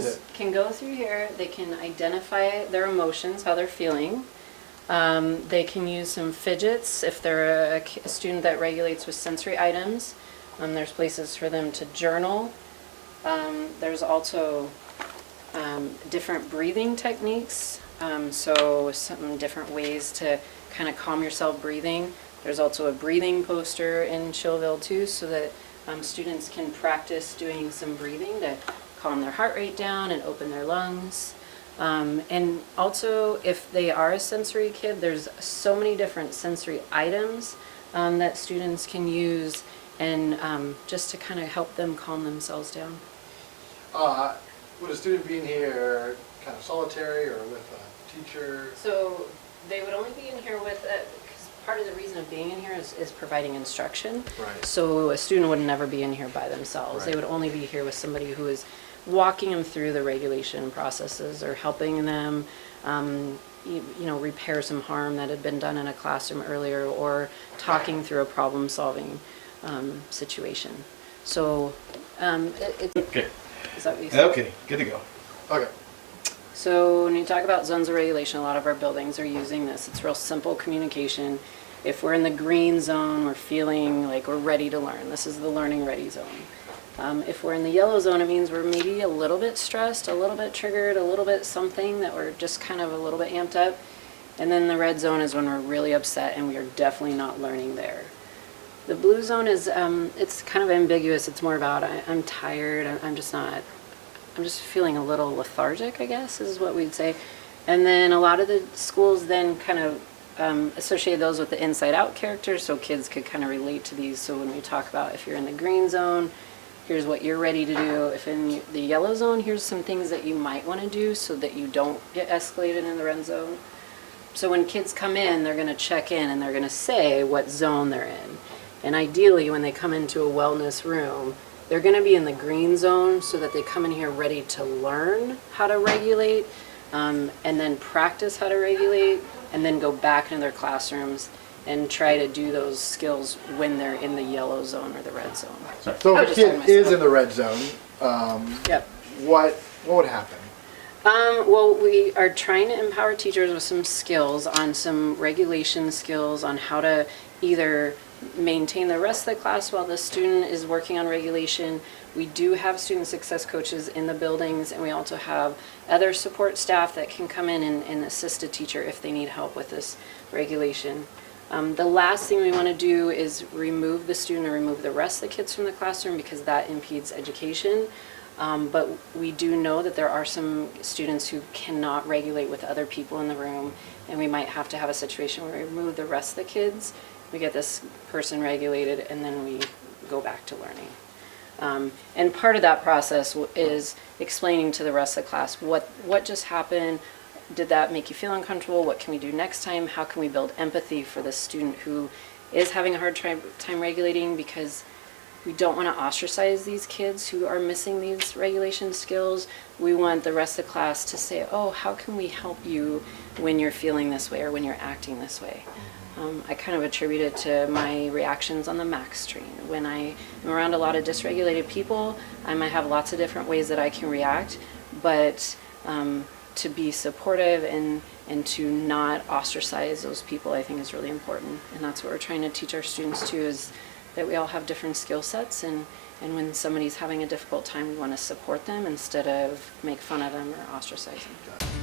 students it? can go through here, they can identify their emotions, how they're feeling. They can use some fidgets if they're a student that regulates with sensory items. There's places for them to journal. There's also different breathing techniques, so some different ways to kind of calm yourself breathing. There's also a breathing poster in Chillville too, so that students can practice doing some breathing to calm their heart rate down and open their lungs. And also, if they are a sensory kid, there's so many different sensory items that students can use, and just to kind of help them calm themselves down. Would a student be in here kind of solitary or with a teacher? So they would only be in here with, because part of the reason of being in here is providing instruction. Right. So a student would never be in here by themselves. Right. They would only be here with somebody who is walking them through the regulation processes or helping them, repair some harm that had been done in a classroom earlier, or talking through a problem-solving situation. So Okay. is that what you said? Okay, good to go. Okay. So when you talk about zones of regulation, a lot of our buildings are using this. It's real simple communication. If we're in the green zone, we're feeling like we're ready to learn. This is the learning ready zone. If we're in the yellow zone, it means we're maybe a little bit stressed, a little bit triggered, a little bit something that we're just kind of a little bit amped up. And then the red zone is when we're really upset and we are definitely not learning there. The blue zone is, it's kind of ambiguous. It's more about I'm tired, I'm just feeling a little lethargic, I guess, is what we'd say. And then a lot of the schools then kind of associate those with the inside out characters, so kids could kind of relate to these. So when we talk about if you're in the green zone, here's what you're ready to do. If in the yellow zone, here's some things that you might want to do so that you don't get escalated in the red zone. So when kids come in, they're going to check in and they're going to say what zone they're in. And ideally, when they come into a wellness room, they're going to be in the green zone so that they come in here ready to learn how to regulate, and then practice how to regulate, and then go back into their classrooms and try to do those skills when they're in the yellow zone or the red zone. So if a kid is in the red zone, Yep. what would happen? Well, we are trying to empower teachers with some skills, on some regulation skills, on how to either maintain the rest of the class while the student is working on regulation. We do have student success coaches in the buildings, and we also have other support staff that can come in and assist a teacher if they need help with this regulation. The last thing we want to do is remove the student or remove the rest of the kids from the classroom, because that impedes education. But we do know that there are some students who cannot regulate with other people in the room, and we might have to have a situation where we remove the rest of the kids, we get this person regulated, and then we go back to learning. And part of that process is explaining to the rest of the class what just happened. Did that make you feel uncomfortable? What can we do next time? How can we build empathy for the student who is having a hard time regulating? Because we don't want to ostracize these kids who are missing these regulation skills. We want the rest of the class to say, oh, how can we help you when you're feeling this way or when you're acting this way? I kind of attribute it to my reactions on the MAX train. When I am around a lot of dysregulated people, I might have lots of different ways that I can react, but to be supportive and to not ostracize those people, I think, is really important. And that's what we're trying to teach our students too, is that we all have different skill sets, and when somebody's having a difficult time, we want to support them instead of make fun of them or ostracize them.